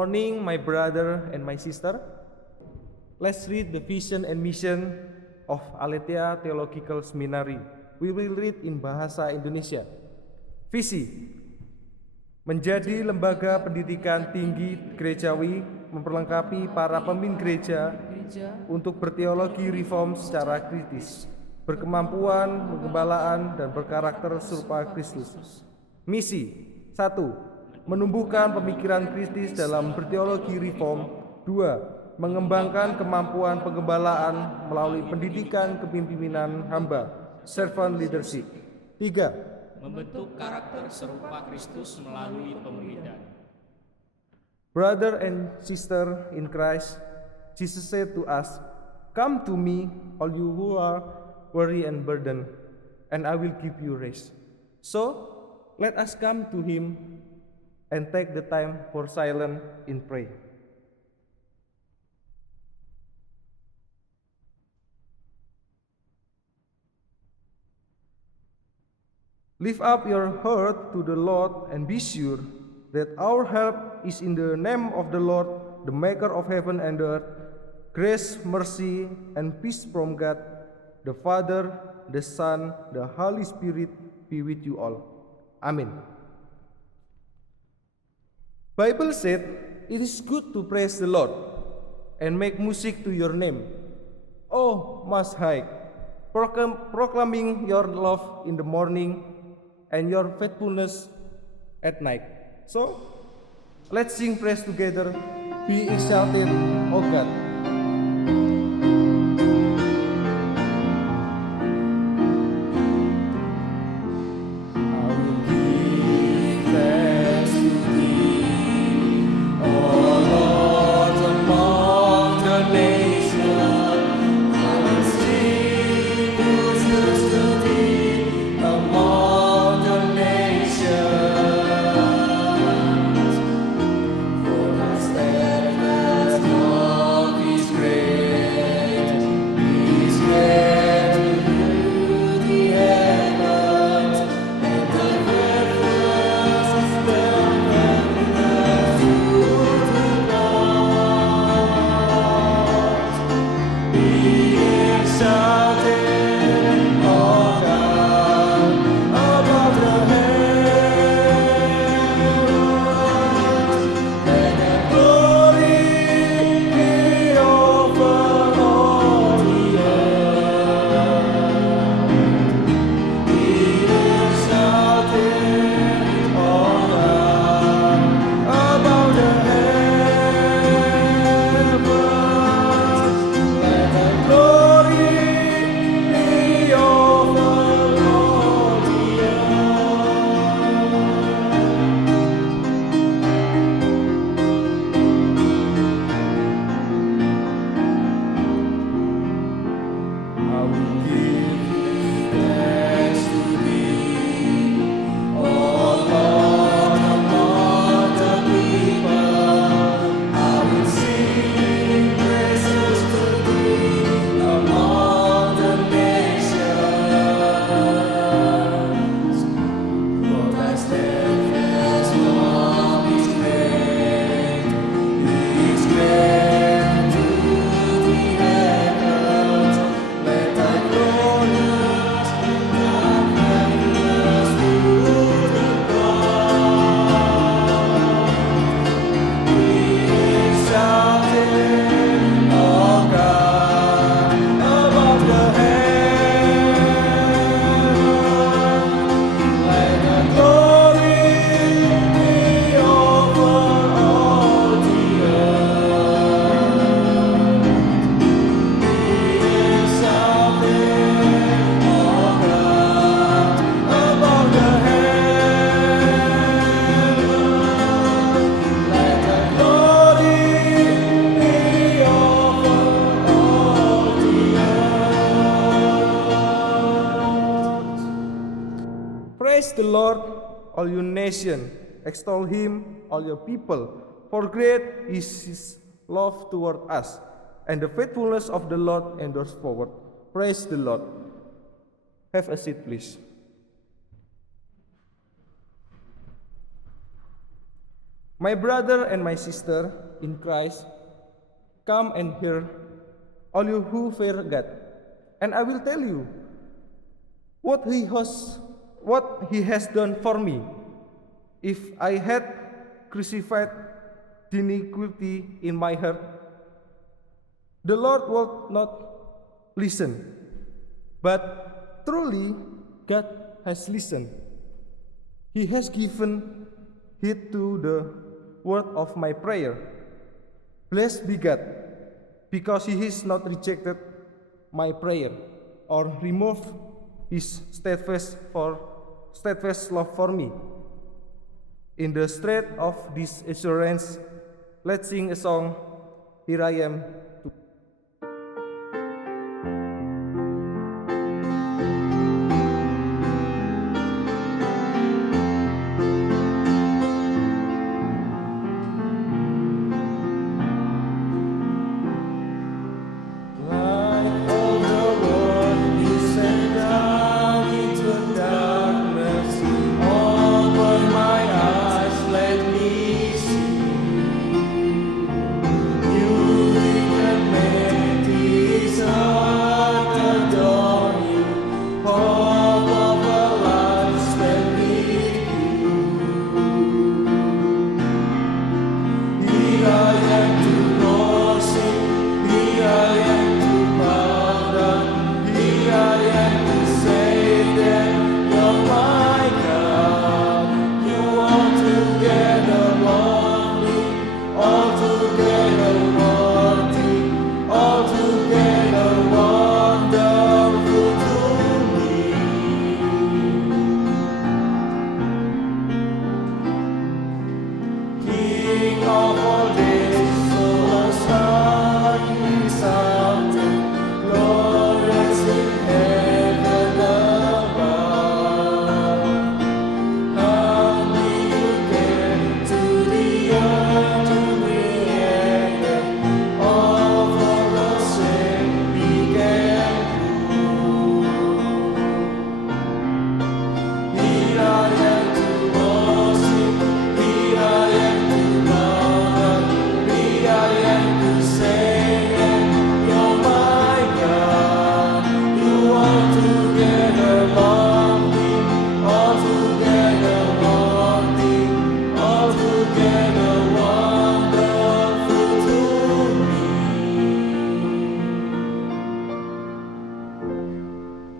morning, my brother and my sister. Let's read the vision and mission of Aletheia Theological Seminary. We will read in bahasa Indonesia. Visi: menjadi lembaga pendidikan tinggi gerejawi, memperlengkapi para pemimpin gereja untuk berteologi reform secara kritis, berkemampuan, penggembalaan, dan berkarakter serupa Kristus. Misi: 1. Menumbuhkan pemikiran kritis dalam berteologi reform. 2. Mengembangkan kemampuan penggembalaan melalui pendidikan kepemimpinan hamba, servant leadership. 3. Membentuk karakter serupa Kristus melalui pemuridan. Brother and sister in Christ, Jesus said to us, "Come to me, all you who are weary and burdened, and I will give you rest." So, let us come to Him and take the time for silence in prayer. Lift up your heart to the Lord and be sure that our help is in the name of the Lord, the maker of heaven and earth. Grace, mercy, and peace from God, the Father, the Son, the Holy Spirit be with you all. Amen. Bible said, "It is good to praise the Lord and make music to your name, O Most High, proclaiming your love in the morning and your faithfulness at night." So, let's sing praise together. Be exalted, O God. Praise the Lord, all you nations, extol Him, all your people, for great is His love toward us, and the faithfulness of the Lord endures forward. Praise the Lord. Have a seat, please. My brother and my sister in Christ, come and hear, all you who fear God, and I will tell you what He has done for me. If I had crucified the iniquity in my heart, the Lord would not listen. But truly, God has listened. He has given heed to the word of my prayer. Blessed be God, because He has not rejected my prayer or removed His steadfast love for me. In the strength of this assurance, let's sing a song, Here I Am.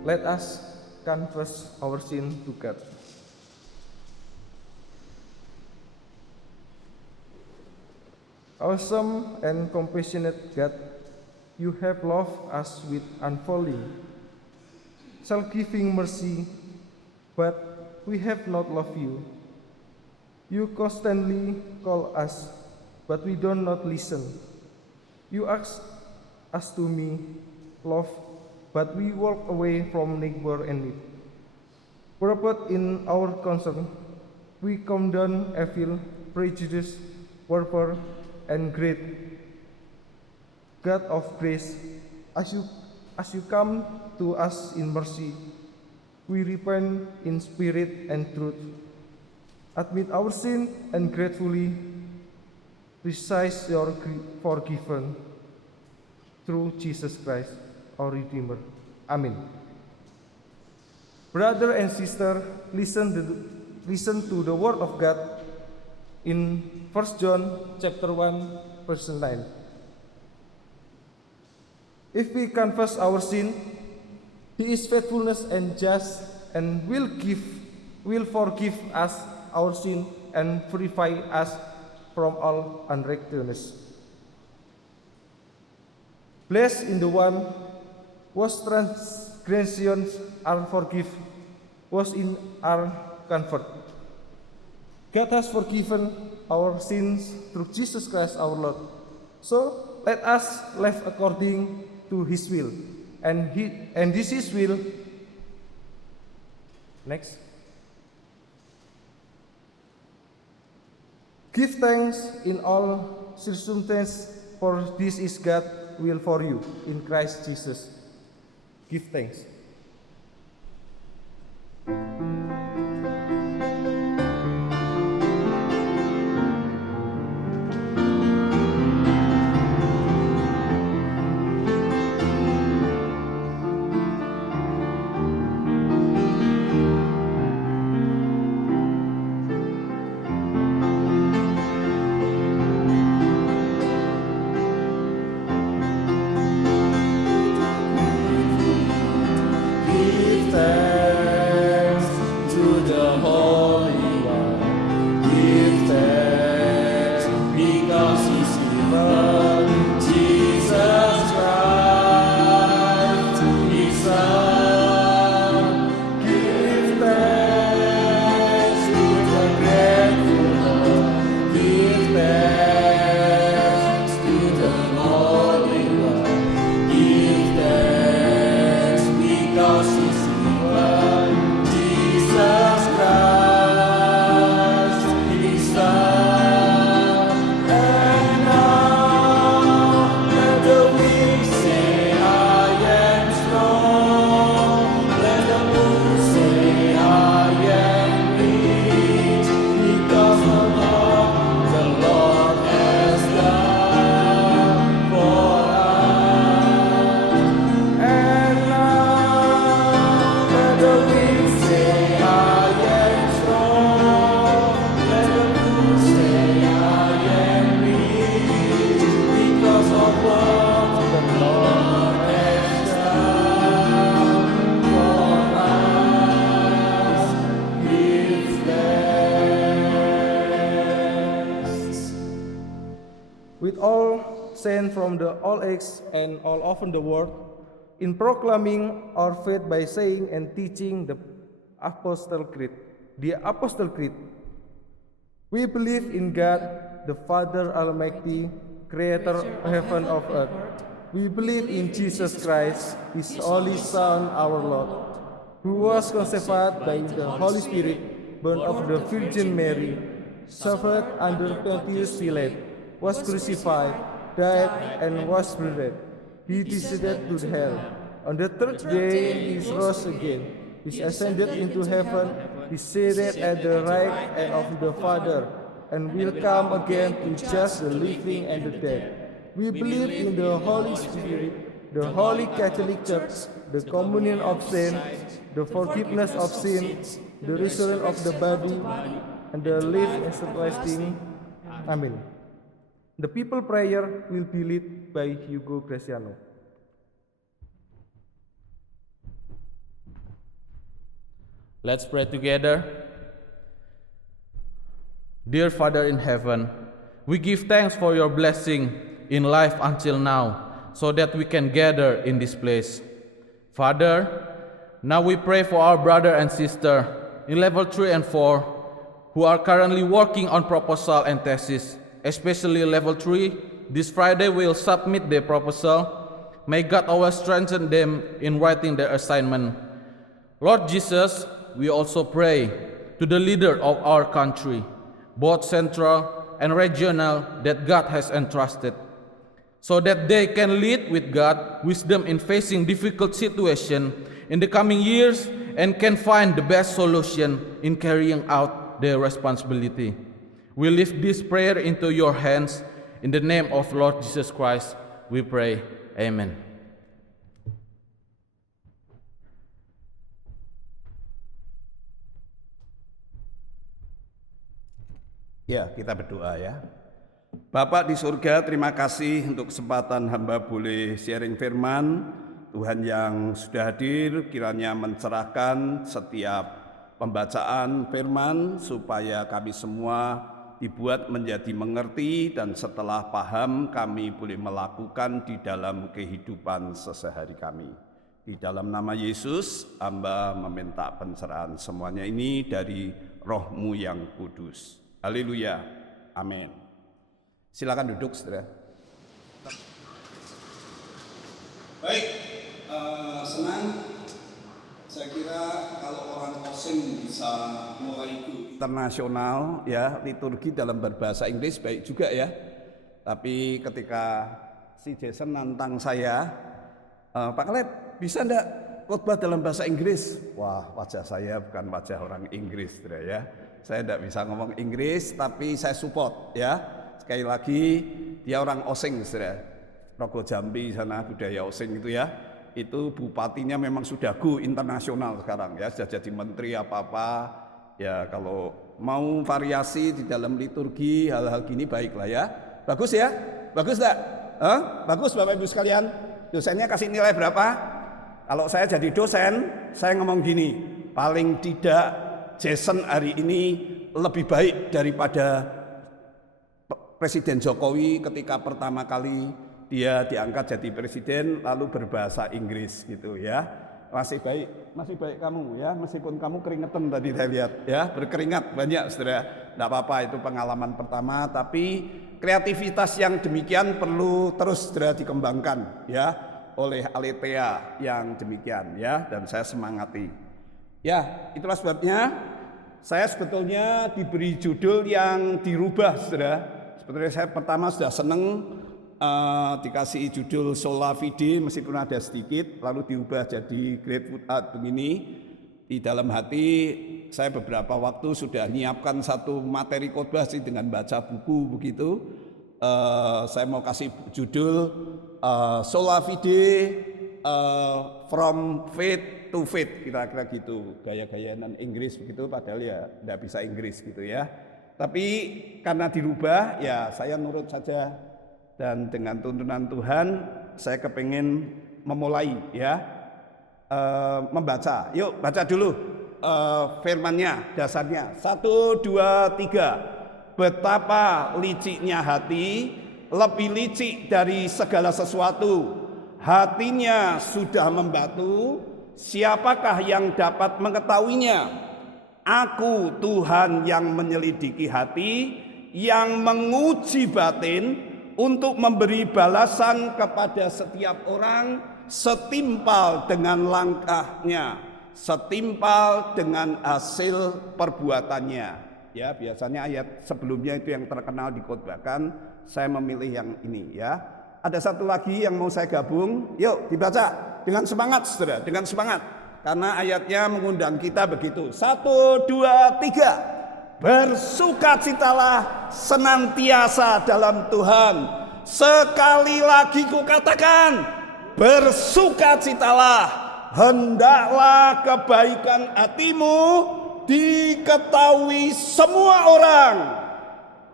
Let us confess our sin to God. Awesome and compassionate God, you have loved us with unfailing, self-giving mercy, but we have not loved you. You constantly call us, but we do not listen. You ask us to me, love, but we walk away from neighbor and need. Purport in our concern, we condemn evil, prejudice, warfare, and greed. God of grace, as you come to us in mercy, we repent in spirit and truth, admit our sin, and gratefully receive your forgiven through Jesus Christ, our Redeemer. Amen. Brother and sister, listen to the word of God in 1 John chapter 1, verse 9. If we confess our sin, He is faithfulness and just, and will forgive us our sin and purify us from all unrighteousness. Blessed in the one whose transgressions are forgiven, was in our comfort. God has forgiven our sins through Jesus Christ our Lord. So let us live according to His will, and this is will. Next. Give thanks in all circumstances, for this is God's will for you in Christ Jesus. Give thanks. what the Lord has done for us. Give thanks. With all saints from all ages and all over the world, in proclaiming our faith by saying and teaching the Apostle Creed. The Apostle Creed. We believe in God, the Father Almighty, Creator of heaven and of earth. We believe in Jesus Christ, His only Son, our Lord, who was conceived by the Holy Spirit, born of the Virgin Mary, suffered under Pontius Pilate, was crucified, died, and was buried. He descended to hell. On the third day he rose again. He ascended into heaven. He seated at the right hand of the Father, and will come again to judge the living and the dead. We believe in the Holy Spirit, the Holy Catholic Church, the communion of saints, the forgiveness of sins, the resurrection of the body, and the life everlasting. Amen. The people prayer will be led by Hugo Graciano. Let's pray together. Dear Father in heaven, we give thanks for your blessing in life until now, so that we can gather in this place. Father, now we pray for our brother and sister in level 3 and 4 who are currently working on proposal and thesis, especially level 3. This Friday will submit their proposal. May God always strengthen them in writing their assignment. Lord Jesus, we also pray to the leader of our country, both central and regional, that God has entrusted, so that they can lead with God wisdom in facing difficult situations in the coming years and can find the best solution in carrying out their responsibility. We lift this prayer into your hands. In the name of Lord Jesus Christ, we pray. Amen. Ya, kita berdoa ya. Bapak di surga, terima kasih untuk kesempatan hamba boleh sharing firman. Tuhan yang sudah hadir, kiranya mencerahkan setiap pembacaan firman, supaya kami semua dibuat menjadi mengerti, dan setelah paham kami boleh melakukan di dalam kehidupan sehari-hari kami. Di dalam nama Yesus, hamba meminta pencerahan semuanya ini dari Roh-Mu yang kudus. Haleluya, amin. Silakan duduk, saudara. Baik, senang. Saya kira kalau orang asing bisa mulai ikut internasional, ya, liturgi dalam berbahasa Inggris baik juga ya. Tapi ketika si Jason nantang saya, Pak Kaleb, bisa enggak khotbah dalam bahasa Inggris? Wah, wajah saya bukan wajah orang Inggris, saudara ya. Saya tidak bisa ngomong Inggris, tapi saya support ya. Sekali lagi, dia orang osing, saudara. Rogo Jambi sana, budaya osing itu ya. Itu bupatinya memang sudah go internasional sekarang ya, sudah jadi menteri apa-apa. Ya, kalau mau variasi di dalam liturgi, hal-hal gini baiklah ya. Bagus ya? Bagus enggak? Bagus Bapak Ibu sekalian. Dosennya kasih nilai berapa? Kalau saya jadi dosen, saya ngomong gini, paling tidak Jason hari ini lebih baik daripada Presiden Jokowi ketika pertama kali dia diangkat jadi presiden lalu berbahasa Inggris gitu ya. Masih baik kamu ya, meskipun kamu keringetan tadi saya lihat ya, berkeringat banyak saudara. Tidak apa-apa, itu pengalaman pertama, tapi kreativitas yang demikian perlu terus saudara dikembangkan ya oleh Aletheia yang demikian ya, dan saya semangati. Ya, itulah sebabnya saya sebetulnya diberi judul yang dirubah, saudara. Sebetulnya saya pertama sudah seneng dikasih judul Sola Fide, meskipun ada sedikit, lalu diubah jadi Grateful Heart begini. Di dalam hati saya beberapa waktu sudah nyiapkan satu materi khotbah sih dengan baca buku begitu. Saya mau kasih judul Sola Fide, From Faith to Faith, kira-kira gitu, gaya-gayaan Inggris begitu, padahal ya tidak bisa Inggris gitu ya. Tapi karena dirubah ya saya nurut saja Dan dengan tuntunan Tuhan, saya kepingin memulai ya, membaca. Yuk baca dulu firmannya, dasarnya. 1, 2, 3. Betapa liciknya hati, lebih licik dari segala sesuatu. Hatinya sudah membatu, siapakah yang dapat mengetahuinya? Aku Tuhan yang menyelidiki hati, yang menguji batin, untuk memberi balasan kepada setiap orang setimpal dengan langkahnya, setimpal dengan hasil perbuatannya. Ya, biasanya ayat sebelumnya itu yang terkenal dikhotbahkan, saya memilih yang ini ya. Ada satu lagi yang mau saya gabung, yuk dibaca dengan semangat saudara, dengan semangat. Karena ayatnya mengundang kita begitu. 1, 2, 3. Bersukacitalah senantiasa dalam Tuhan. Sekali lagi kukatakan, bersukacitalah. Hendaklah kebaikan hatimu diketahui semua orang.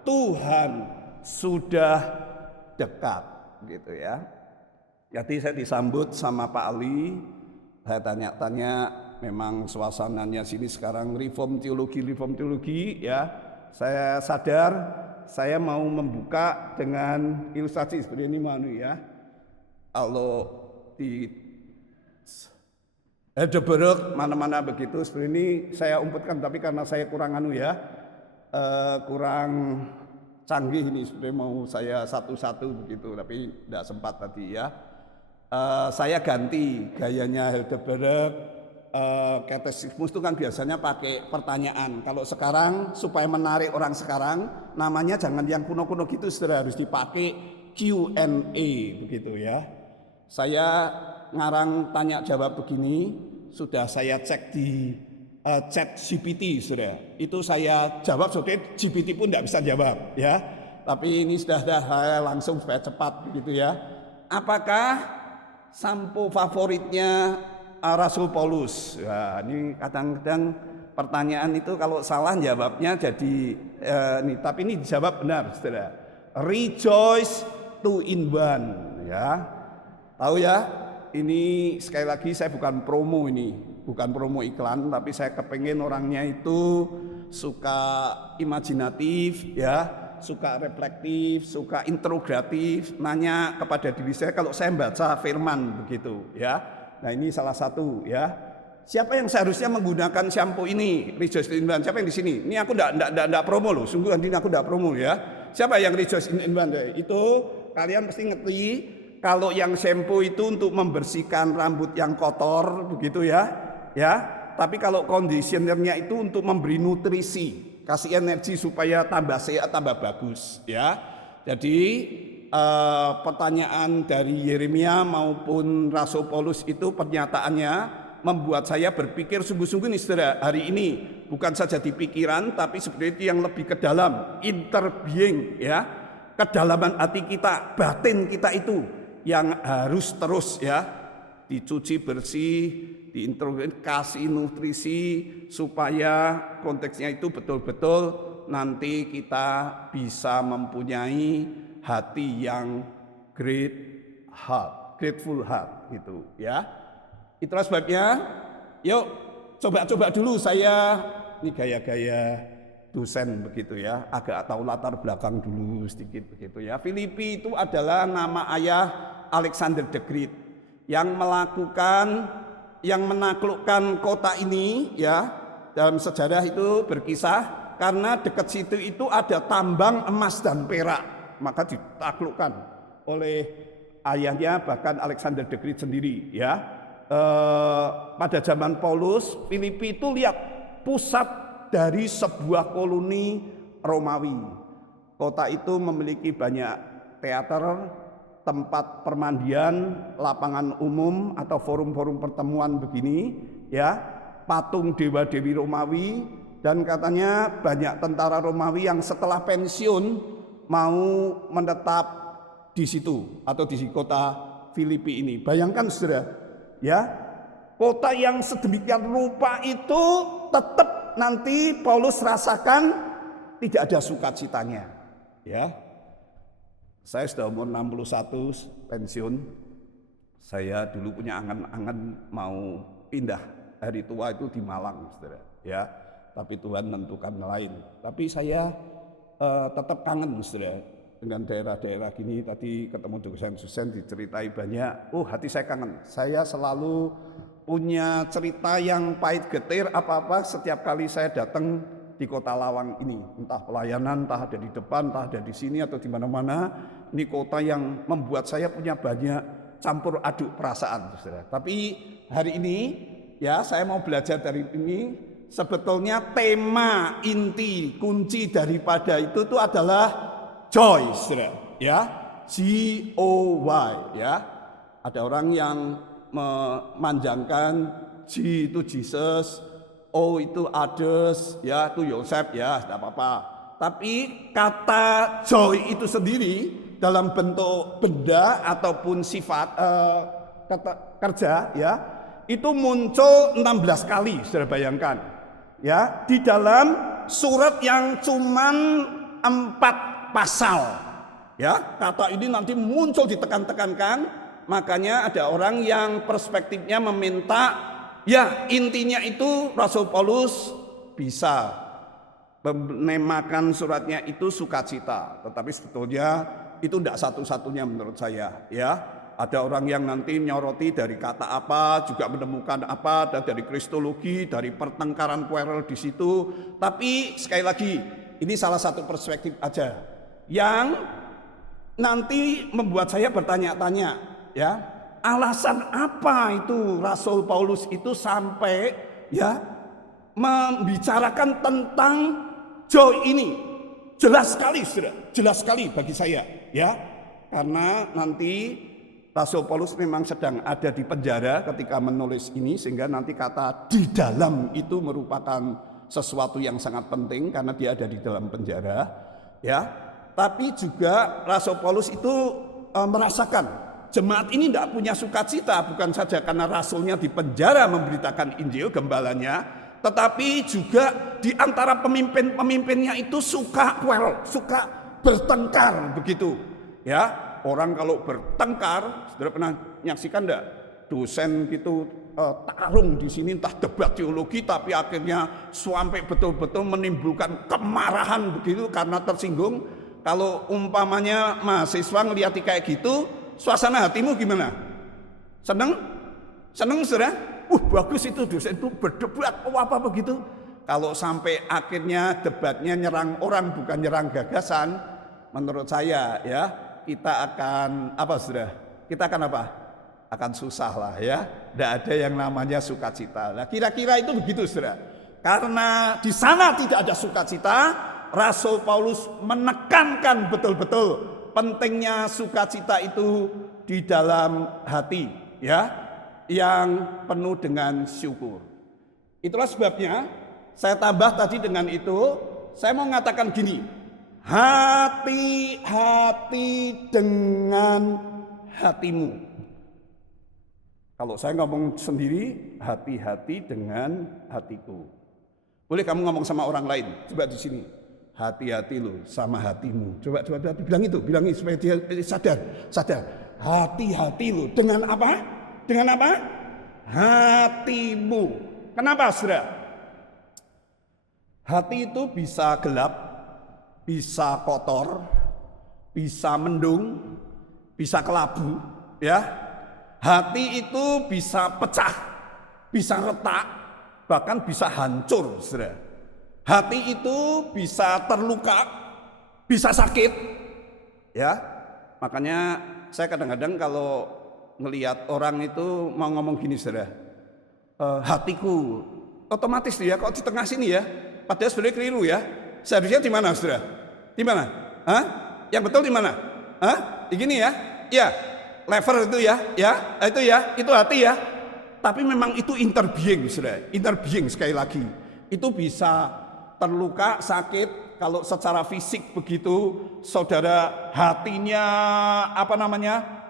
Tuhan sudah dekat. Gitu ya. Jadi saya disambut sama Pak Ali, saya tanya-tanya, memang suasananya sini sekarang reform teologi ya. Saya sadar saya mau membuka dengan ilustrasi seperti ini ya. Kalau di Heidelberg mana-mana begitu seperti ini saya umpetkan, tapi karena saya kurang kurang canggih ini, sebenarnya mau saya satu-satu begitu, tapi tidak sempat tadi ya. Saya ganti gayanya Heidelberg. Katekismus itu kan biasanya pakai pertanyaan. Kalau sekarang supaya menarik orang sekarang, namanya jangan yang kuno-kuno gitu, saudara, harus dipakai Q&A begitu ya. Saya ngarang tanya jawab begini, sudah saya cek di chat GPT saudara, itu saya jawab, saudara GPT pun tidak bisa jawab ya, tapi ini sudah saya langsung supaya cepat begitu ya. Apakah sampo favoritnya Rasul Paulus? Ya, ini kadang-kadang pertanyaan itu kalau salah jawabnya jadi ini, tapi ini dijawab benar saudara. Rejoice to in one ya, tahu ya. Ini sekali lagi saya bukan promo ini, bukan promo iklan, tapi saya kepengen orangnya itu suka imajinatif ya, suka reflektif, suka integratif, nanya kepada diri saya kalau saya baca firman begitu ya. Nah ini salah satu ya. Siapa yang seharusnya menggunakan shampoo ini? Rejoice in One. Siapa yang di sini? Ini aku enggak promo loh, sungguh ini aku enggak promo ya. Siapa yang Rejoice in One? Itu kalian mesti ngerti. Kalau yang shampoo itu untuk membersihkan rambut yang kotor begitu ya, Tapi kalau conditionernya itu untuk memberi nutrisi, kasih energi supaya tambah sehat, tambah bagus, ya. Jadi pertanyaan dari Yeremia maupun Rasul Paulus itu pernyataannya membuat saya berpikir sungguh-sungguh nih saudara, hari ini bukan saja di pikiran tapi seperti yang lebih ke dalam, inner being ya, kedalaman hati kita, batin kita itu yang harus terus ya dicuci bersih, kasih nutrisi supaya konteksnya itu betul-betul nanti kita bisa mempunyai hati yang grateful heart gitu ya. Itulah sebabnya yuk coba dulu saya ini gaya-gaya dosen begitu ya, agak tahu latar belakang dulu sedikit begitu ya. Filipi itu adalah nama ayah Alexander the Great yang menaklukkan kota ini ya. Dalam sejarah itu berkisah karena dekat situ itu ada tambang emas dan perak, maka ditaklukkan oleh ayahnya, bahkan Alexander the Great sendiri ya. Pada zaman Paulus, Filipi itu lihat pusat dari sebuah koloni Romawi. Kota itu memiliki banyak teater, tempat permandian, lapangan umum atau forum-forum pertemuan begini ya, patung dewa-dewi Romawi, dan katanya banyak tentara Romawi yang setelah pensiun mau menetap di situ atau di kota Filipi ini. Bayangkan saudara ya, kota yang sedemikian rupa itu tetap nanti Paulus rasakan tidak ada sukacitanya ya. Saya sudah umur 61 pensiun. Saya dulu punya angan-angan mau pindah hari tua itu di Malang, saudara. Ya, tapi Tuhan menentukan lain. Tapi saya tetap kangen, saudara, dengan daerah-daerah gini. Tadi ketemu dosen-dosen diceritai banyak. Oh, hati saya kangen. Saya selalu punya cerita yang pahit getir apa-apa setiap kali saya datang di Kota Lawang ini. Entah pelayanan, entah ada di depan, entah ada di sini atau di mana-mana. Ini kota yang membuat saya punya banyak campur aduk perasaan, saudara. Tapi hari ini ya saya mau belajar dari ini. Sebetulnya tema inti kunci daripada itu tuh adalah joy, saudara. Ya, G-O-Y. Ya, ada orang yang memanjangkan G itu Jesus, O itu others, ya itu Yosef, ya tidak apa-apa. Tapi kata joy itu sendiri dalam bentuk benda ataupun sifat kata kerja, ya itu muncul 16 kali, saudara bayangkan. Ya, di dalam surat yang cuman 4 pasal. Ya, kata ini nanti muncul ditekan-tekankan, makanya ada orang yang perspektifnya meminta, ya intinya itu Rasul Paulus bisa menemakan suratnya itu sukacita, tetapi sebetulnya itu tidak satu-satunya menurut saya, ya. Ada orang yang nanti nyoroti dari kata apa, juga menemukan apa, dan dari kristologi, dari pertengkaran quarrel di situ. Tapi sekali lagi, ini salah satu perspektif aja yang nanti membuat saya bertanya-tanya, ya, alasan apa itu Rasul Paulus itu sampai ya membicarakan tentang joy ini. Jelas sekali, saudara, jelas sekali bagi saya, ya, karena nanti Rasul Paulus memang sedang ada di penjara ketika menulis ini, sehingga nanti kata di dalam itu merupakan sesuatu yang sangat penting karena dia ada di dalam penjara, ya. Tapi juga Rasul Paulus itu merasakan jemaat ini tidak punya sukacita, bukan saja karena rasulnya di penjara memberitakan Injil, gembalanya, tetapi juga di antara pemimpin-pemimpinnya itu suka quarrel, suka bertengkar begitu, ya. Orang kalau bertengkar, saudara pernah menyaksikan enggak? Dosen gitu tarung di sini entah debat teologi, tapi akhirnya sampai betul-betul menimbulkan kemarahan begitu karena tersinggung. Kalau umpamanya mahasiswa ngelihat kayak gitu, suasana hatimu gimana? Seneng? Seneng, saudara? Bagus itu dosen itu berdebat, apa begitu. Kalau sampai akhirnya debatnya nyerang orang bukan nyerang gagasan, menurut saya ya kita akan apa, saudara? Kita akan apa? Akan susah lah, ya. Tidak ada yang namanya sukacita. Nah, kira-kira itu begitu, saudara. Karena di sana tidak ada sukacita, Rasul Paulus menekankan betul-betul pentingnya sukacita itu di dalam hati, ya, yang penuh dengan syukur. Itulah sebabnya saya tambah tadi dengan itu, saya mau mengatakan gini, hati-hati dengan hatimu. Kalau saya ngomong sendiri, hati-hati dengan hatiku. Boleh kamu ngomong sama orang lain, coba di sini. Hati-hati lo sama hatimu. Coba bilang itu supaya dia sadar. Hati-hati lo dengan apa? Dengan apa? Hatimu. Kenapa, saudara? Hati itu bisa gelap, bisa kotor, bisa mendung, bisa kelabu, ya. Hati itu bisa pecah, bisa retak, bahkan bisa hancur, saudara. Hati itu bisa terluka, bisa sakit, ya. Makanya saya kadang-kadang kalau ngelihat orang itu mau ngomong gini, saudara, hatiku, otomatis dia kok di tengah sini ya, padahal sebenarnya keliru ya. Seharusnya di mana, saudara? Di mana? Hah? Yang betul di mana? Hah? Di gini ya? Ya, lever itu ya, itu hati ya. Tapi memang itu inner being, saudara. Inner being sekali lagi. Itu bisa terluka, sakit. Kalau secara fisik begitu, saudara hatinya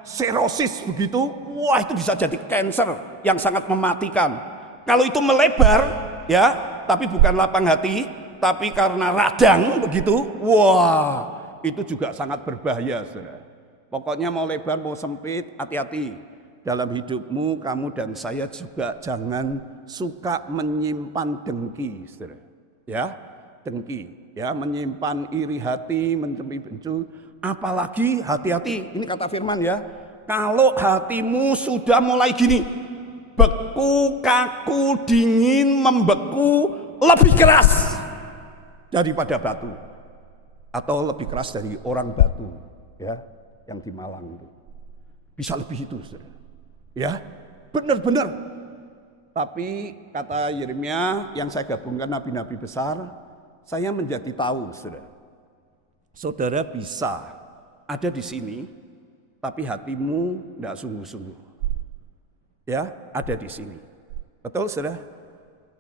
serosis begitu, wah itu bisa jadi kanker yang sangat mematikan. Kalau itu melebar, ya, tapi bukan lapang hati, tapi karena radang begitu, wah itu juga sangat berbahaya, saudara. Pokoknya mau lebar mau sempit, hati-hati. Dalam hidupmu kamu dan saya juga jangan suka menyimpan dengki, saudara. Ya, dengki, ya, menyimpan iri hati, mencembi benci. Apalagi hati-hati, ini kata firman ya. Kalau hatimu sudah mulai gini, beku, kaku, dingin, membeku, lebih keras daripada batu, atau lebih keras dari orang batu, ya, yang di Malang itu. Bisa lebih itu, saudara. Ya, benar-benar. Tapi kata Yeremia yang saya gabungkan nabi-nabi besar, saya menjadi tahu, saudara. Saudara bisa ada di sini, tapi hatimu tidak sungguh-sungguh. Ya, ada di sini. Betul, saudara?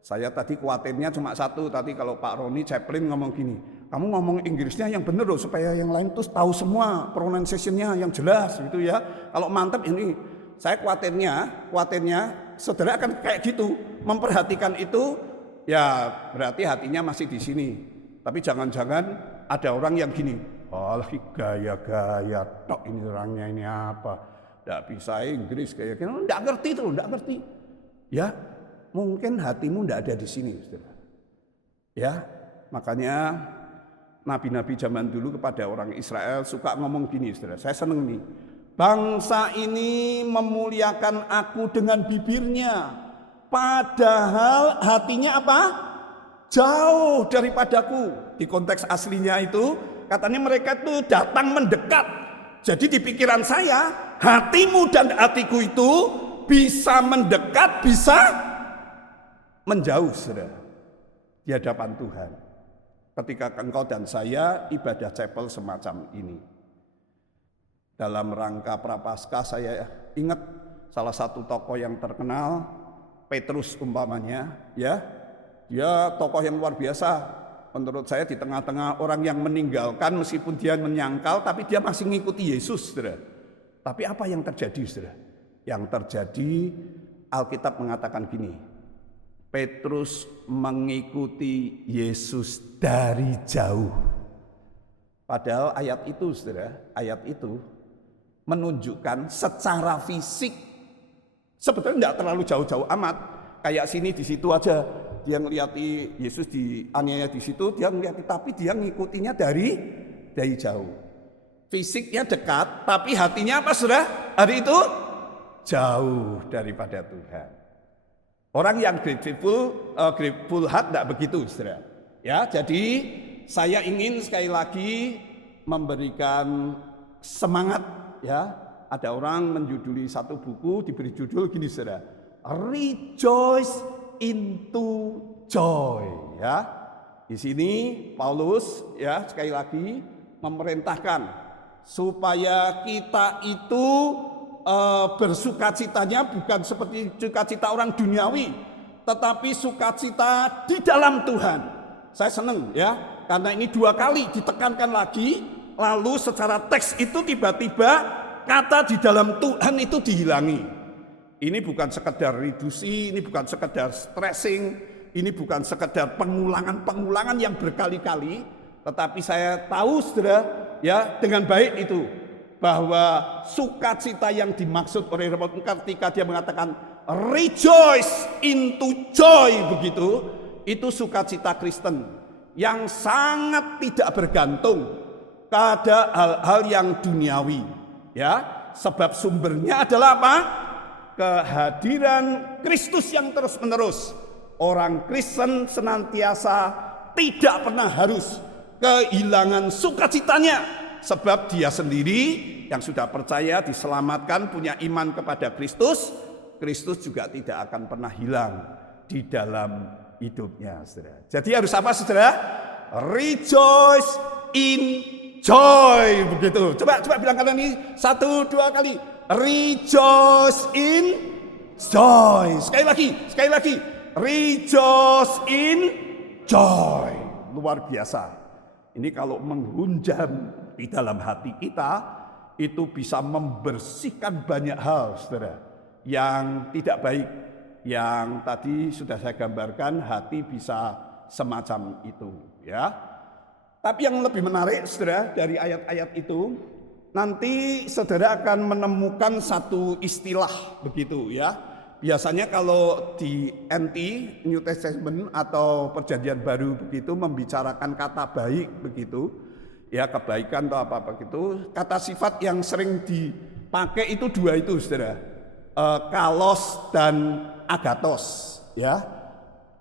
Saya tadi khawatirnya cuma satu, tadi kalau Pak Roni Chaplin ngomong gini, kamu ngomong Inggrisnya yang benar loh, supaya yang lain tuh tahu semua pronunciation-nya yang jelas gitu ya. Kalau mantap ini, saya khawatirnya saudara akan kayak gitu, memperhatikan itu, ya berarti hatinya masih di sini. Tapi jangan-jangan ada orang yang gini, oh lagi gaya-gaya tok ini orangnya ini apa, tidak bisa Inggris kayak gini, tidak ngerti tuh, tidak ngerti. Ya, mungkin hatimu tidak ada di sini, saudara. Ya, makanya nabi-nabi zaman dulu kepada orang Israel suka ngomong gini, saudara. Saya seneng nih. Bangsa ini memuliakan aku dengan bibirnya, padahal hatinya apa? Jauh daripadaku. Di konteks aslinya itu katanya mereka itu datang mendekat. Jadi di pikiran saya, hatimu dan hatiku itu bisa mendekat, bisa menjauh, saudara, di hadapan Tuhan. Ketika engkau dan saya ibadah chapel semacam ini. Dalam rangka Prapaskah saya ingat salah satu tokoh yang terkenal, Petrus umpamanya, ya. Dia tokoh yang luar biasa. Menurut saya di tengah-tengah orang yang meninggalkan meskipun dia menyangkal, tapi dia masih mengikuti Yesus, saudara. Tapi apa yang terjadi, saudara? Yang terjadi, Alkitab mengatakan gini, Petrus mengikuti Yesus dari jauh. Padahal ayat itu, saudara, ayat itu menunjukkan secara fisik sebetulnya tidak terlalu jauh-jauh amat. Kayak sini di situ aja dia ngeliati Yesus dianiaya di situ, dia ngeliati, tapi dia ngikutinya dari jauh. Fisiknya dekat, tapi hatinya apa, saudara? Hari itu jauh daripada Tuhan. Orang yang grateful heart tidak begitu, saudara. Ya, jadi saya ingin sekali lagi memberikan semangat. Ya, ada orang menjuduli satu buku, diberi judul gini, saudara, Rejoice into Joy. Ya, di sini Paulus ya sekali lagi memerintahkan supaya kita itu bersukacitanya bukan seperti sukacita orang duniawi, tetapi sukacita di dalam Tuhan. Saya senang ya, karena ini 2 kali ditekankan lagi, lalu secara teks itu tiba-tiba kata di dalam Tuhan itu dihilangi. Ini bukan sekedar reduksi, ini bukan sekedar stressing, ini bukan sekedar pengulangan-pengulangan yang berkali-kali, tetapi saya tahu, saudara, ya dengan baik itu, bahwa sukacita yang dimaksud oleh Rasul ketika dia mengatakan rejoice into joy begitu, itu sukacita Kristen yang sangat tidak bergantung pada hal-hal yang duniawi, ya, sebab sumbernya adalah apa? Kehadiran Kristus yang terus-menerus. Orang Kristen senantiasa tidak pernah harus kehilangan sukacitanya, sebab dia sendiri yang sudah percaya diselamatkan, punya iman kepada Kristus. Kristus juga tidak akan pernah hilang di dalam hidupnya, saudara. Jadi harus apa, saudara? Rejoice in joy, begitu. Coba bilang kalian ini 1-2 kali. Rejoice in joy. Sekali lagi. Rejoice in joy. Luar biasa. Ini kalau menghunjam di dalam hati kita, itu bisa membersihkan banyak hal, saudara, yang tidak baik. Yang tadi sudah saya gambarkan, hati bisa semacam itu, ya. Tapi yang lebih menarik, saudara, dari ayat-ayat itu, nanti saudara akan menemukan satu istilah begitu ya. Biasanya kalau di NT, New Testament atau Perjanjian Baru begitu membicarakan kata baik begitu, ya kebaikan atau apa begitu. Kata sifat yang sering dipakai itu dua itu, saudara, kalos dan agatos, ya.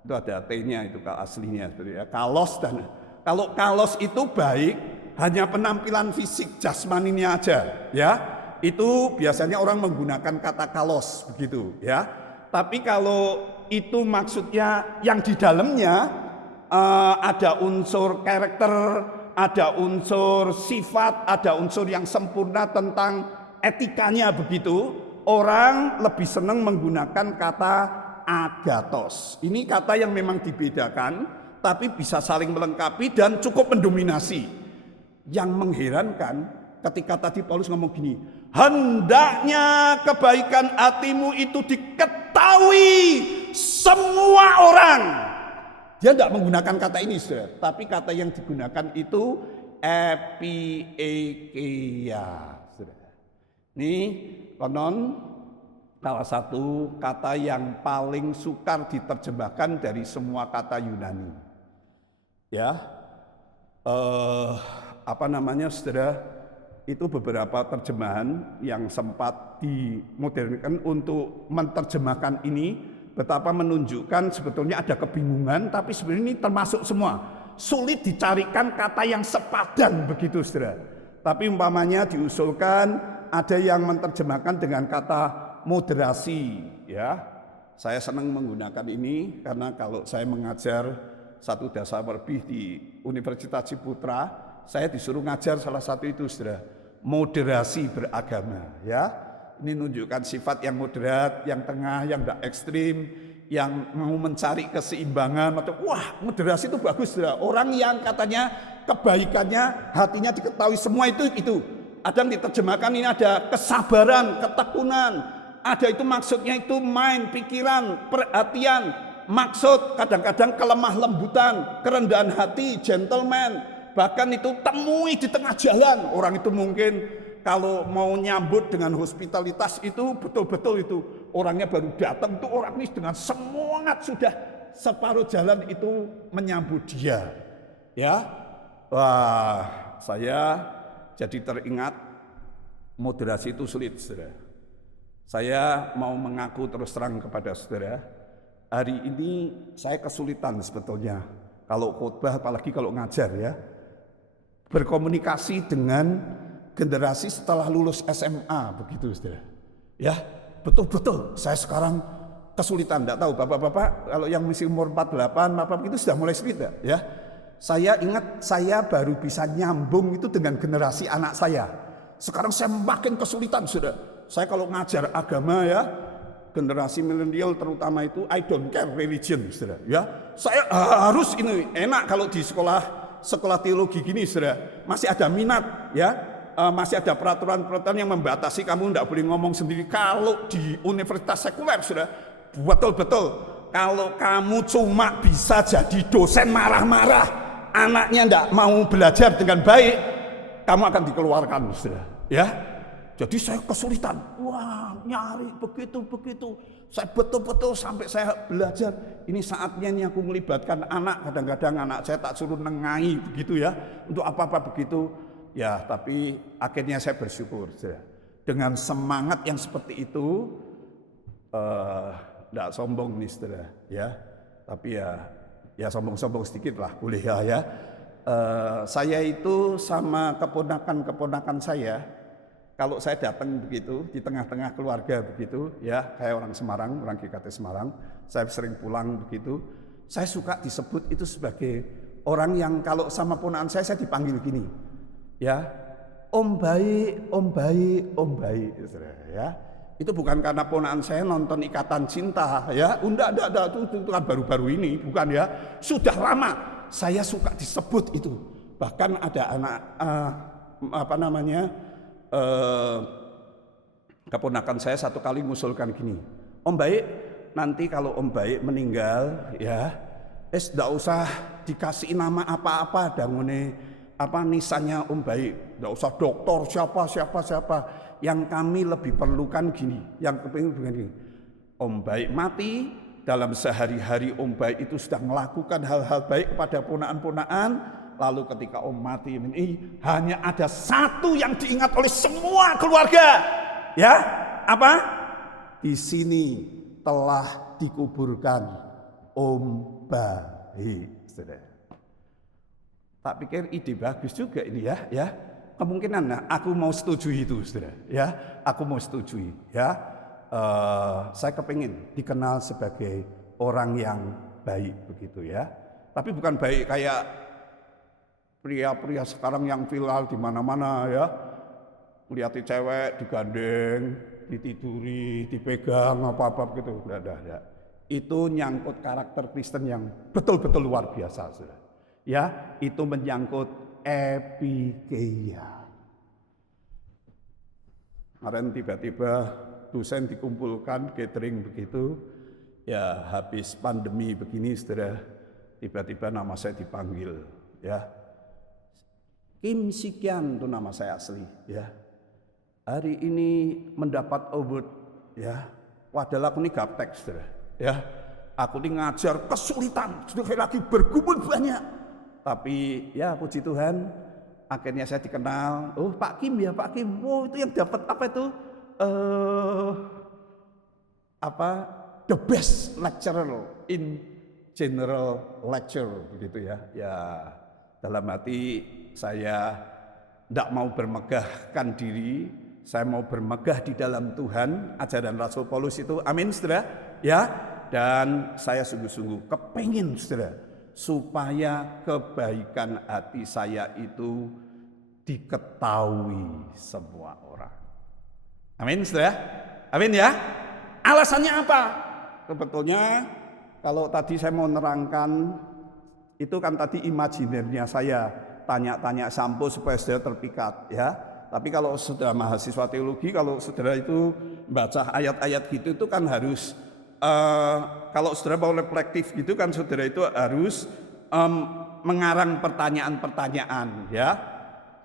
Itu ada T-nya itu aslinya, saudara. Kalos dan kalau kalos itu baik, hanya penampilan fisik jasmaninya aja, ya. Itu biasanya orang menggunakan kata kalos begitu ya. Tapi kalau itu maksudnya yang di dalamnya ada unsur karakter, ada unsur sifat, ada unsur yang sempurna tentang etikanya begitu, orang lebih senang menggunakan kata agatos. Ini kata yang memang dibedakan tapi bisa saling melengkapi dan cukup mendominasi. Yang mengherankan ketika tadi Paulus ngomong gini, hendaknya kebaikan hatimu itu diketahui semua orang. Dia tidak menggunakan kata ini, saudara, tapi kata yang digunakan itu epieikeia, saudara. Ini konon salah satu kata yang paling sukar diterjemahkan dari semua kata Yunani. Ya, saudara? Itu beberapa terjemahan yang sempat dimodernkan untuk menerjemahkan ini, betapa menunjukkan sebetulnya ada kebingungan, tapi sebenarnya ini termasuk semua. Sulit dicarikan kata yang sepadan begitu, saudara. Tapi umpamanya diusulkan ada yang menerjemahkan dengan kata moderasi, ya. Saya senang menggunakan ini karena kalau saya mengajar 1 dasar lebih di Universitas Ciputra, saya disuruh ngajar salah satu itu, saudara. Moderasi beragama, ya. Ini menunjukkan sifat yang moderat, yang tengah, yang tidak ekstrim, yang mau mencari keseimbangan. Wah, moderasi itu bagus, saudara. Orang yang katanya kebaikannya, hatinya diketahui semua itu. Ada yang diterjemahkan ini ada kesabaran, ketekunan. Ada itu maksudnya itu mind, pikiran, perhatian. Maksud kadang-kadang kelemah lembutan, kerendahan hati, gentleman. Bahkan itu temui di tengah jalan. Orang itu mungkin kalau mau nyambut dengan hospitalitas itu betul-betul itu. Orangnya baru datang itu orang ini dengan semangat sudah separuh jalan itu menyambut dia. Ya, wah, saya jadi teringat moderasi itu sulit, saudara. Saya mau mengaku terus terang kepada saudara, hari ini saya kesulitan sebetulnya. Kalau khotbah apalagi kalau ngajar ya. Berkomunikasi dengan generasi setelah lulus SMA begitu, saudara. Ya, betul-betul saya sekarang kesulitan. Tidak tahu bapak-bapak kalau yang masih umur 48, bapak itu sudah mulai sulit ya. Saya ingat saya baru bisa nyambung itu dengan generasi anak saya. Sekarang saya makin kesulitan, saudara. Saya kalau ngajar agama ya, generasi milenial terutama itu I don't care religion, saudara. Ya, saya harus ini enak kalau di sekolah teologi gini, saudara, masih ada minat ya, masih ada peraturan-peraturan yang membatasi kamu tidak boleh ngomong sendiri. Kalau di universitas sekuler, saudara, betul-betul kalau kamu cuma bisa jadi dosen marah-marah, anaknya tidak mau belajar dengan baik, kamu akan dikeluarkan, saudara. Ya, jadi saya kesulitan, wah nyari begitu. Saya betul-betul sampai saya belajar. Ini saatnya nih aku melibatkan anak. Kadang-kadang anak saya tak suruh nengai begitu ya. Untuk apa-apa begitu. Ya tapi akhirnya saya bersyukur. Dengan semangat yang seperti itu. Tidak sombong nih, saudara. Ya, tapi ya sombong-sombong sedikit lah. Boleh ya. Saya itu sama keponakan-keponakan saya. Kalau saya datang begitu di tengah-tengah keluarga begitu ya, kayak orang Semarang, orang GKT Semarang, saya sering pulang begitu. Saya suka disebut itu sebagai orang yang kalau sama ponakan saya dipanggil gini. Ya, Om baik, ya. Itu bukan karena ponakan saya nonton Ikatan Cinta ya. Enggak, itu kan baru-baru ini, bukan ya. Sudah lama saya suka disebut itu. Bahkan ada anak keponakan saya satu kali mengusulkan gini, Om Baik, nanti kalau Om Baik meninggal ya, tidak usah dikasih nama apa-apa, dangone nisannya Om Baik. Nggak usah dokter siapa. Yang kami lebih perlukan gini, yang kepingin begini. Om Baik mati, dalam sehari-hari Om Baik itu sudah melakukan hal-hal baik kepada ponaan-ponaan. Lalu ketika Om mati ini hanya ada satu yang diingat oleh semua keluarga. Ya, apa? Di sini telah dikuburkan Om Baik. Saudara. Tak pikir ide bagus juga ini ya. Kemungkinan aku mau setuju itu, saudara. Ya, aku mau setuju. Ya, saya kepingin dikenal sebagai orang yang baik begitu ya. Tapi bukan baik kayak pria-pria sekarang yang viral di mana-mana ya. Lihat cewek digandeng, ditiduri, dipegang apa-apa gitu. Enggak. Itu nyangkut karakter Kristen yang betul-betul luar biasa, saudara. Ya, itu menyangkut epikeia. Kemarin tiba-tiba dosen dikumpulkan, catering begitu. Ya, habis pandemi begini, saudara, tiba-tiba nama saya dipanggil. Ya, Kim Sikian itu nama saya asli. Ya, hari ini mendapat award. Ya, padahal aku ini gaptek, saudara. Ya, aku ini ngajar kesulitan, sudah lagi bergumul banyak. Tapi ya puji Tuhan, akhirnya saya dikenal. Oh Pak Kim ya, Pak Kim. Oh itu yang dapat apa itu? The best lecturer in general lecture begitu ya. Ya dalam hati saya tidak mau bermegahkan diri, saya mau bermegah di dalam Tuhan. Ajaran Rasul Paulus itu, amin saudara. Ya, dan saya sungguh-sungguh kepingin saudara, supaya kebaikan hati saya itu diketahui semua orang. Amin, saudara? Amin ya? Alasannya apa? Sebetulnya kalau tadi saya mau menerangkan, itu kan tadi imajinernya saya tanya-tanya sampo supaya saudara terpikat ya. Tapi kalau saudara mahasiswa teologi, kalau saudara itu baca ayat-ayat gitu itu kan harus kalau saudara mau reflektif gitu kan saudara itu harus mengarang pertanyaan-pertanyaan ya.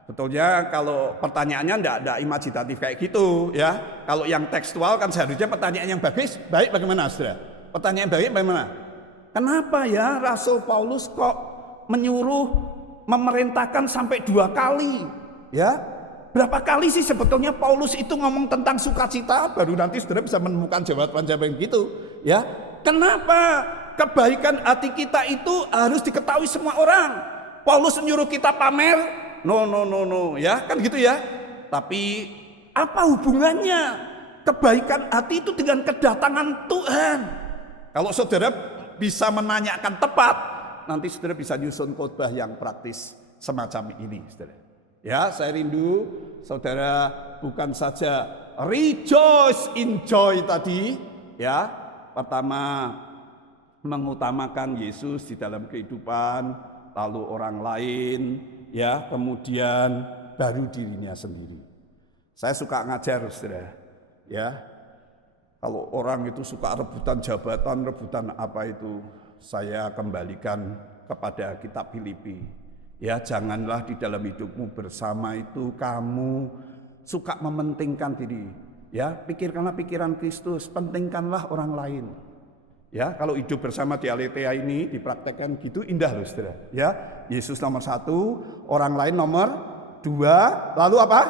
Betulnya kalau pertanyaannya enggak imajinatif kayak gitu ya. Kalau yang tekstual kan seharusnya pertanyaan yang baik bagaimana saudara? Pertanyaan baik bagaimana? Kenapa ya Rasul Paulus kok menyuruh memerintahkan sampai 2 kali ya? Berapa kali sih sebetulnya Paulus itu ngomong tentang sukacita? Baru nanti saudara bisa menemukan jawaban-jawaban gitu ya. Kenapa kebaikan hati kita itu harus diketahui semua orang? Paulus menyuruh kita pamer? No ya, kan gitu ya. Tapi apa hubungannya kebaikan hati itu dengan kedatangan Tuhan? Kalau saudara bisa menanyakan tepat, nanti saudara bisa nyusun khotbah yang praktis semacam ini, saudara. Ya, saya rindu saudara bukan saja rejoice in joy tadi, ya. Pertama mengutamakan Yesus di dalam kehidupan, lalu orang lain, ya, kemudian baru dirinya sendiri. Saya suka ngajar, saudara. Ya, kalau orang itu suka rebutan jabatan, rebutan apa itu, saya kembalikan kepada kitab Filipi. Ya, janganlah di dalam hidupmu bersama itu kamu suka mementingkan diri. Ya, pikirkanlah pikiran Kristus, pentingkanlah orang lain. Ya, kalau hidup bersama di Aletheia ini dipraktekkan gitu indah loh, saudara. Ya, Yesus nomor 1, orang lain nomor 2, lalu apa?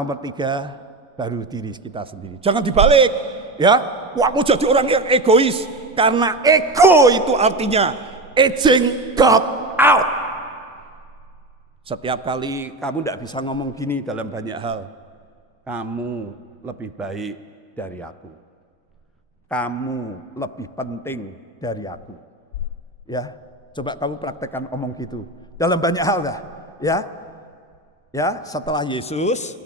Nomor 3, baru diri kita sendiri. Jangan dibalik. Ya, aku jadi orang yang egois, karena ego itu artinya edging God out. Setiap kali kamu tidak bisa ngomong gini dalam banyak hal, kamu lebih baik dari aku, kamu lebih penting dari aku. Ya, coba kamu praktekkan omong gitu dalam banyak hal dah. Ya, setelah Yesus,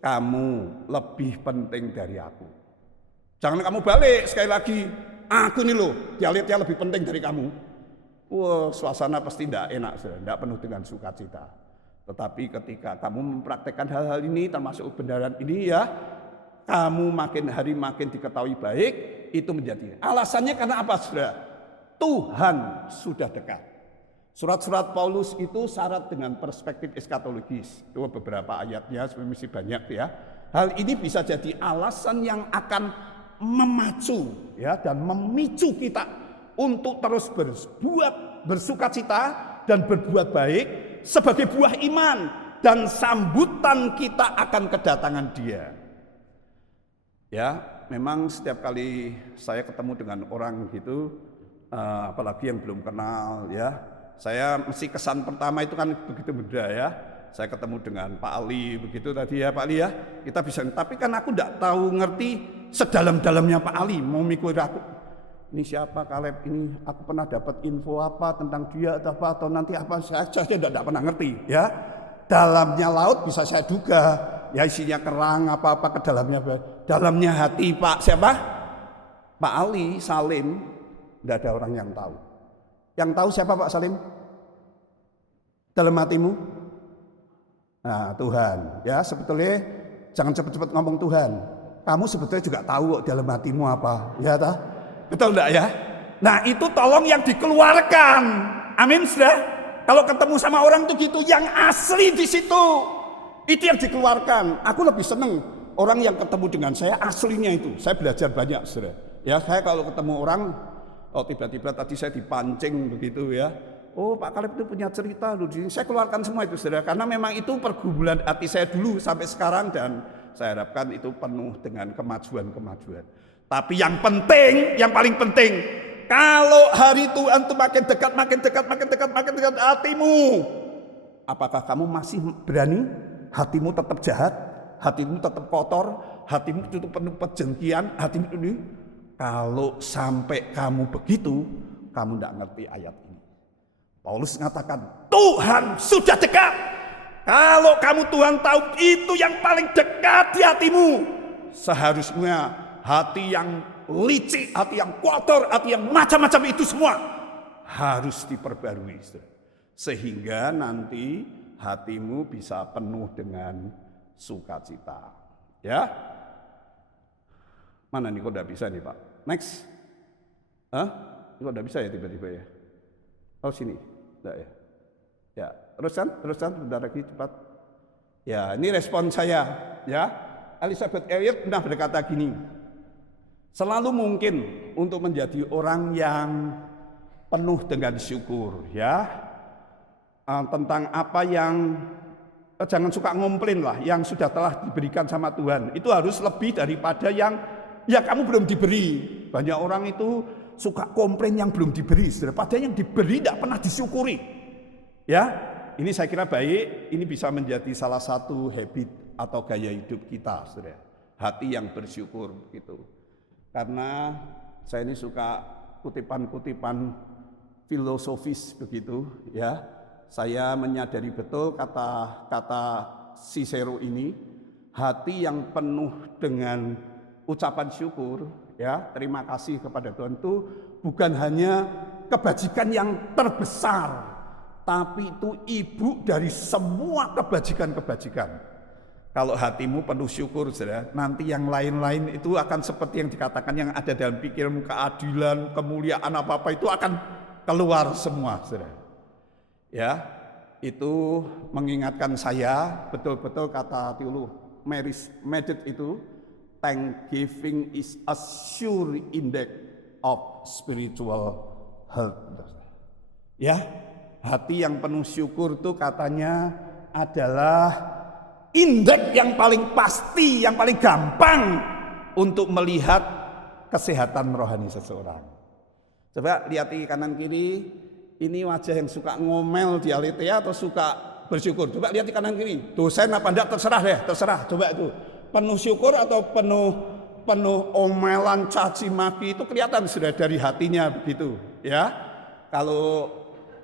kamu lebih penting dari aku. Jangan kamu balik sekali lagi, aku nih loh, dialeknya lebih penting dari kamu. Wah, suasana pasti tidak enak, tidak penuh dengan sukacita. Tetapi ketika kamu mempraktekkan hal-hal ini, termasuk kebenaran ini ya, kamu makin hari makin diketahui baik, itu menjadi. Alasannya karena apa, saudara? Tuhan sudah dekat. Surat-surat Paulus itu syarat dengan perspektif eskatologis. Itu beberapa ayatnya, sebenarnya banyak ya. Hal ini bisa jadi alasan yang akan memacu ya dan memicu kita untuk terus bersukacita dan berbuat baik sebagai buah iman dan sambutan kita akan kedatangan Dia. Ya, memang setiap kali saya ketemu dengan orang gitu, apalagi yang belum kenal ya, saya mesti kesan pertama itu kan begitu beda ya. Saya ketemu dengan Pak Ali begitu tadi ya Pak Ali ya, kita bisa, tapi kan aku tidak tahu ngerti sedalam-dalamnya Pak Ali, mau mikir aku ini siapa Kaleb ini, aku pernah dapat info apa tentang dia atau nanti apa, saya tidak pernah ngerti ya. Dalamnya laut bisa saya duga ya, isinya kerang apa-apa ke dalamnya hati Pak siapa? Pak Ali Salim, tidak ada orang yang tahu. Yang tahu siapa Pak Salim? Dalam hatimu? Nah, Tuhan. Ya, sebetulnya jangan cepat-cepat ngomong Tuhan. Kamu sebetulnya juga tahu dalam hatimu apa, ya toh? Betul enggak ya? Nah, itu tolong yang dikeluarkan. Amin, sudah. Kalau ketemu sama orang itu gitu, yang asli di situ. Itu yang dikeluarkan. Aku lebih seneng orang yang ketemu dengan saya aslinya itu. Saya belajar banyak, saudara. Ya, saya kalau ketemu orang, oh tiba-tiba tadi saya dipancing begitu ya. Oh Pak Kaleb itu punya cerita loh. Saya keluarkan semua itu saudara. Karena memang itu pergumulan hati saya dulu sampai sekarang. Dan saya harapkan itu penuh dengan kemajuan-kemajuan. Tapi yang penting, yang paling penting, kalau hari Tuhan itu makin dekat hatimu, apakah kamu masih berani? Hatimu tetap jahat, hatimu tetap kotor, hatimu itu penuh perjengkian, hatimu itu. Kalau sampai kamu begitu, kamu tidak ngerti ayat ini. Paulus mengatakan, Tuhan sudah dekat. Kalau kamu Tuhan tahu itu yang paling dekat di hatimu, seharusnya hati yang licik, hati yang kotor, hati yang macam-macam itu semua harus diperbarui. Sehingga nanti hatimu bisa penuh dengan sukacita. Ya, mana nih kok tidak bisa nih Pak? Next. Ini kok tidak bisa ya tiba-tiba ya? Oh sini, tidak ya? Ya, teruskan, bentar lagi cepat. Ya, ini respon saya. Ya, Elizabeth Elliot pernah berkata gini, selalu mungkin untuk menjadi orang yang penuh dengan syukur. Ya, tentang apa yang jangan suka ngomplain lah, yang sudah telah diberikan sama Tuhan. Itu harus lebih daripada yang ya kamu belum diberi. Banyak orang itu suka komplain yang belum diberi, padahal yang diberi tidak pernah disyukuri. Ya, ini saya kira baik. Ini bisa menjadi salah satu habit atau gaya hidup kita, saudara. Hati yang bersyukur gitu. Karena saya ini suka kutipan-kutipan filosofis begitu, ya. Saya menyadari betul kata Cicero ini, hati yang penuh dengan ucapan syukur, ya, terima kasih kepada Tuhan itu bukan hanya kebajikan yang terbesar, tapi itu ibu dari semua kebajikan-kebajikan. Kalau hatimu penuh syukur, saudara, nanti yang lain-lain itu akan seperti yang dikatakan yang ada dalam pikiranmu, keadilan, kemuliaan apa-apa itu akan keluar semua, saudara. Ya, itu mengingatkan saya betul-betul kata teolog Meredith itu, thanksgiving is a sure index of spiritual health. Ya, hati yang penuh syukur itu katanya adalah indeks yang paling pasti, yang paling gampang untuk melihat kesehatan rohani seseorang. Coba lihat di kanan kiri, ini wajah yang suka ngomel di Aletheia atau suka bersyukur? Coba lihat di kanan kiri, dosen apa enggak, terserah deh, terserah. Coba itu penuh syukur atau penuh omelan, caci maki, itu kelihatan sudah dari hatinya begitu, ya. Kalau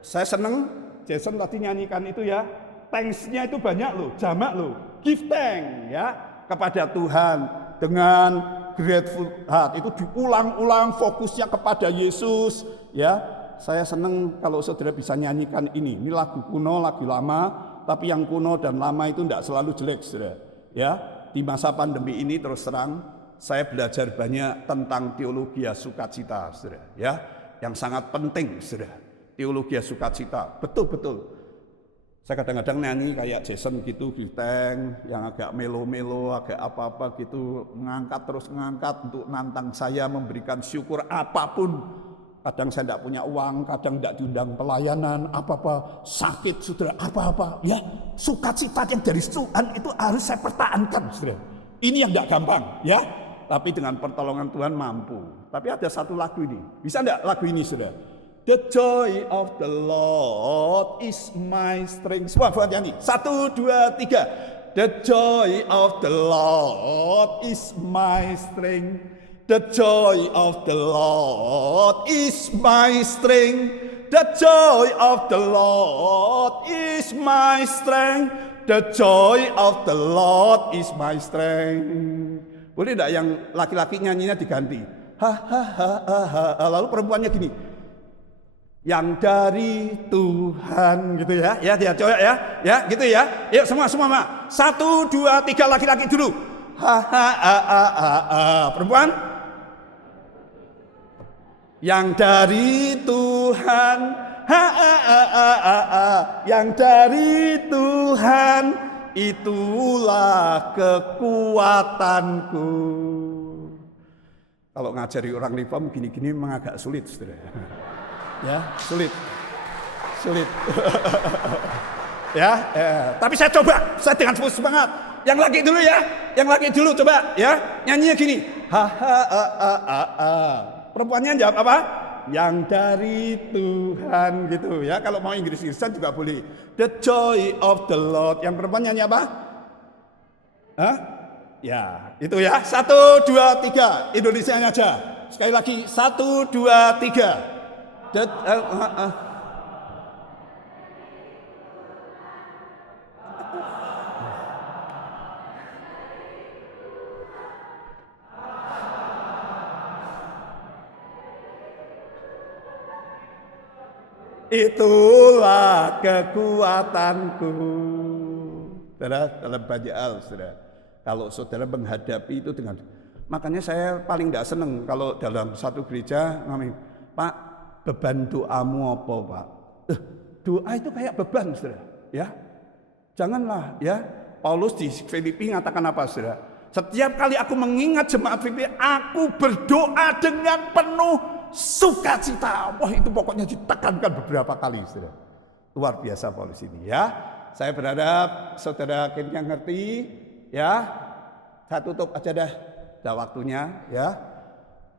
saya seneng Jason tadi nyanyikan itu ya, thanks-nya itu banyak loh, jamak loh, give thanks ya kepada Tuhan dengan grateful heart, itu diulang-ulang fokusnya kepada Yesus, ya. Saya senang kalau saudara bisa nyanyikan ini lagu kuno, lagu lama, tapi yang kuno dan lama itu tidak selalu jelek, saudara. Ya, di masa pandemi ini terus terang saya belajar banyak tentang teologi sukacita, saudara. Ya, yang sangat penting, saudara. Teologia Sukacita, betul-betul. Saya kadang-kadang nyanyi kayak Jason gitu, Bintang, yang agak melo-melo, agak apa-apa gitu, terus ngangkat untuk nantang saya memberikan syukur apapun. Kadang saya tidak punya uang, kadang tidak diundang pelayanan, apa-apa, sakit, saudara, apa-apa. Ya, sukacita yang dari Tuhan itu harus saya pertahankan, saudara. Ini yang tidak gampang, ya. Tapi dengan pertolongan Tuhan mampu. Tapi ada satu lagu ini, bisa tidak lagu ini, saudara? The joy of the Lord is my strength. Semua buat nyanyi. 1, 2, 3. The joy of the Lord is my strength. The joy of the Lord is my strength. The joy of the Lord is my strength. The joy of the Lord is my strength. Boleh tidak yang laki-laki nyanyinya diganti? Ha ha ha ha ha. Lalu perempuannya gini. Yang dari Tuhan gitu ya, ya dia coba ya gitu ya, yuk semua mak, 1, 2, 3 laki-laki dulu, ha ha ha ha ha, perempuan, yang dari Tuhan, ha ha ha ha ha, yang dari Tuhan, itulah kekuatanku. Kalau ngajari orang reform gini-gini memang agak sulit, saudara. Ya, sulit. Ya, tapi saya coba, saya dengan semangat. Yang laki dulu ya, yang laki dulu coba ya, nyanyinya gini. Ha ha ha ha ha. Perempuannya jawab apa? Yang dari Tuhan gitu ya. Kalau mau Inggris-Inggrisan juga boleh. The joy of the Lord. Yang perempuan nyanyi apa? Hah? Ya, itu ya. 1, 2, 3. Indonesianya aja. Sekali lagi 1, 2, 3. Itulah kekuatanku. Saudara, dalam banyak hal, saudara. Kalau saudara menghadapi itu dengan, makanya saya paling tidak senang kalau dalam satu gereja ngomong, Pak, beban doamu apa, Pak? Doa itu kayak beban, saudara. Ya, janganlah, ya. Paulus di Filipi mengatakan apa, saudara? Setiap kali aku mengingat jemaat Filipi, aku berdoa dengan penuh sukacita. Wah, itu pokoknya ditekankan beberapa kali, saudara. Luar biasa Paulus ini, ya. Saya berharap saudara akhirnya ngerti, ya. Saya tutup aja dah waktunya, ya.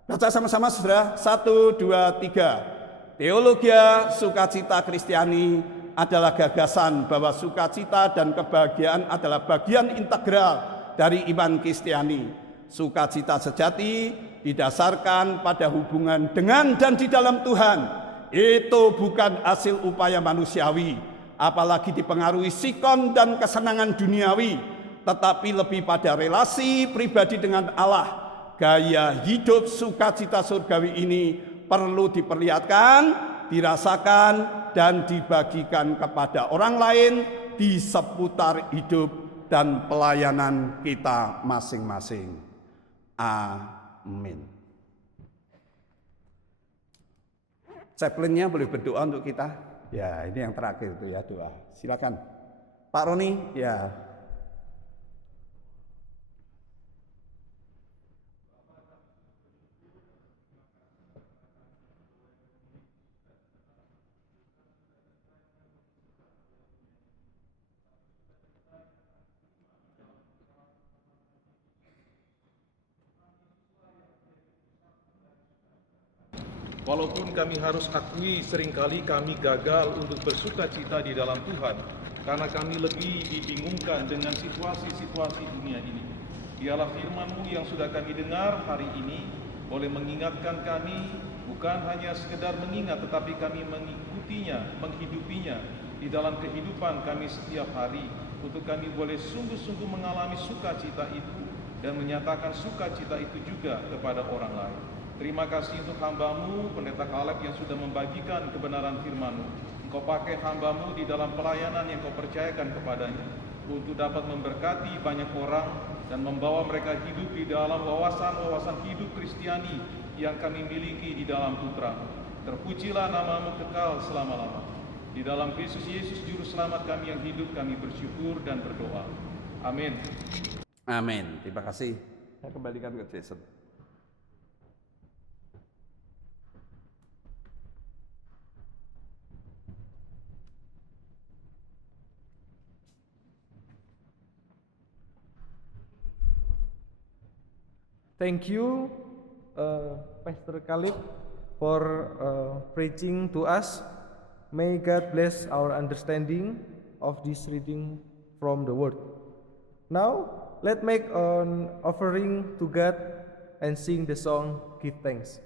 Baca sama-sama, saudara. 1, 2, 3. Teologia sukacita Kristiani adalah gagasan bahwa sukacita dan kebahagiaan adalah bagian integral dari iman Kristiani. Sukacita sejati didasarkan pada hubungan dengan dan di dalam Tuhan. Itu bukan hasil upaya manusiawi, apalagi dipengaruhi sikon dan kesenangan duniawi, tetapi lebih pada relasi pribadi dengan Allah. Gaya hidup sukacita surgawi ini perlu diperlihatkan, dirasakan, dan dibagikan kepada orang lain di seputar hidup dan pelayanan kita masing-masing. Amin. Chaplainnya boleh berdoa untuk kita. Ya, ini yang terakhir itu ya, doa. Silakan. Pak Roni, ya. Walaupun kami harus akui seringkali kami gagal untuk bersukacita di dalam Tuhan, karena kami lebih dibingungkan dengan situasi-situasi dunia ini. Dialah firman-Mu yang sudah kami dengar hari ini, boleh mengingatkan kami, bukan hanya sekedar mengingat, tetapi kami mengikutinya, menghidupinya di dalam kehidupan kami setiap hari, untuk kami boleh sungguh-sungguh mengalami sukacita itu, dan menyatakan sukacita itu juga kepada orang lain. Terima kasih untuk hamba-Mu, Pendeta Kaleb, yang sudah membagikan kebenaran firman-Mu. Engkau pakai hamba-Mu di dalam pelayanan yang Kau percayakan kepadanya, untuk dapat memberkati banyak orang dan membawa mereka hidup di dalam wawasan-wawasan hidup Kristiani yang kami miliki di dalam Putra. Terpujilah nama-Mu kekal selama-lama. Di dalam Kristus Yesus Juru Selamat kami yang hidup, kami bersyukur dan berdoa. Amin. Amin. Terima kasih. Saya kembalikan ke Jason. Thank you, Pastor Caleb, for preaching to us. May God bless our understanding of this reading from the Word. Now, let's make an offering to God and sing the song, Give Thanks.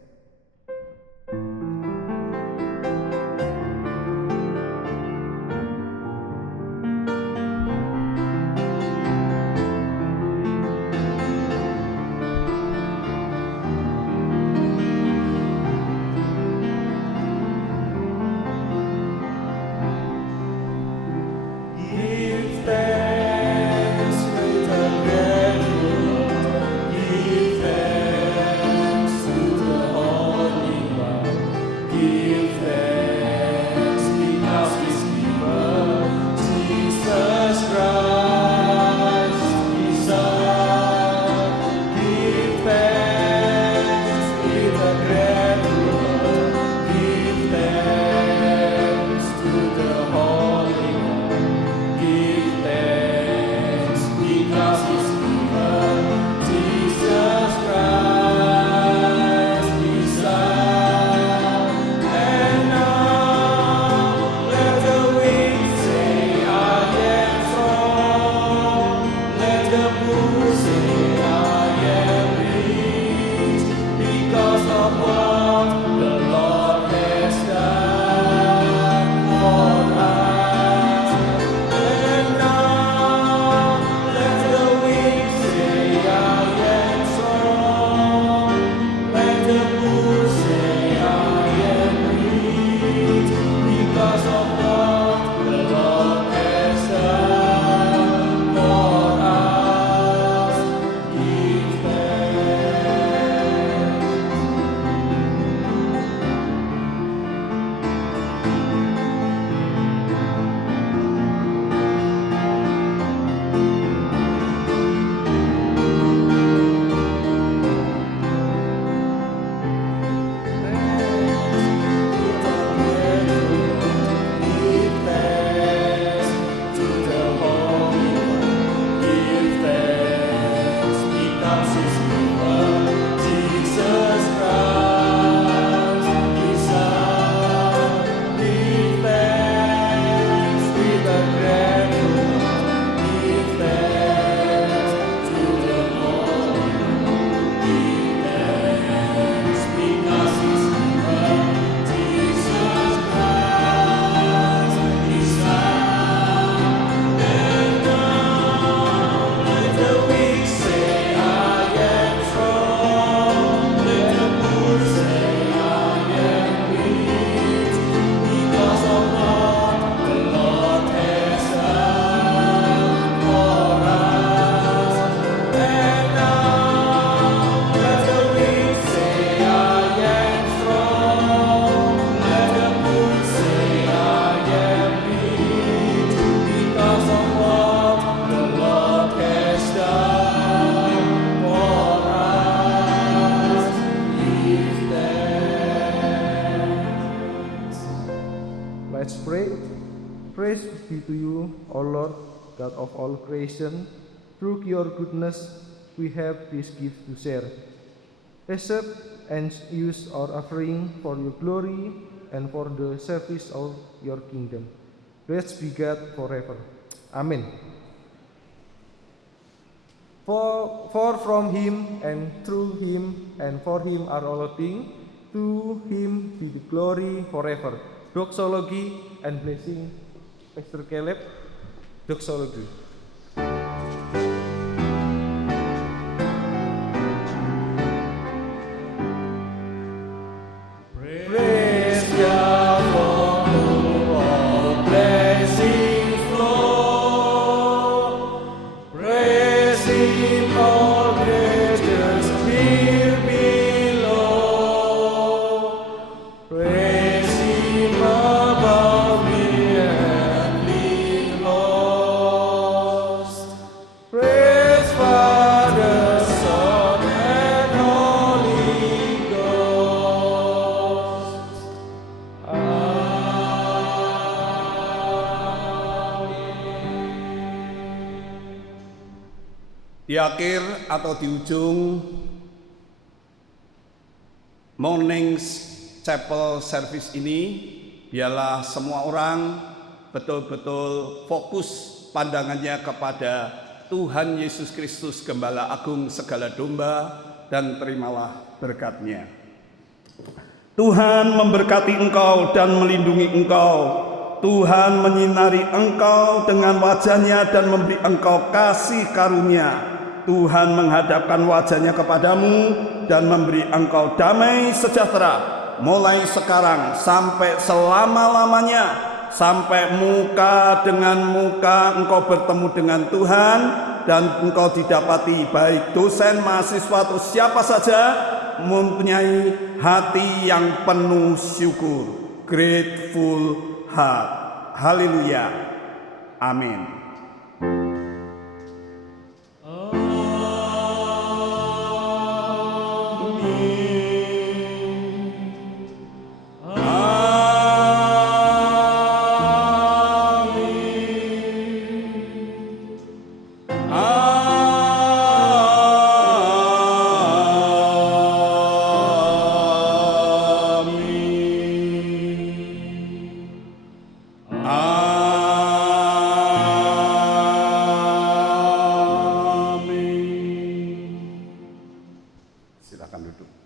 Let's pray. Praise be to you, O Lord, God of all creation. Through your goodness, we have this gift to share. Accept and use our offering for your glory and for the service of your kingdom. Praise be God forever. Amen. For from him and through him and for him are all things, to him be the glory forever. Doxology and blessing, Pastor Caleb. Doxology. Praise God for whom all blessings flow. Praise Him, all creatures here below. Praise Di akhir atau di ujung morning chapel service ini, biarlah semua orang betul-betul fokus pandangannya kepada Tuhan Yesus Kristus, Gembala Agung segala domba, dan terimalah berkat-Nya. Tuhan memberkati engkau dan melindungi engkau. Tuhan menyinari engkau dengan wajah-Nya dan memberi engkau kasih karunia. Tuhan menghadapkan wajah-Nya kepadamu dan memberi engkau damai sejahtera, mulai sekarang sampai selama-lamanya, sampai muka dengan muka engkau bertemu dengan Tuhan, dan engkau didapati baik dosen, mahasiswa, atau siapa saja mempunyai hati yang penuh syukur, grateful heart. Haleluya. Amin. Silakan duduk.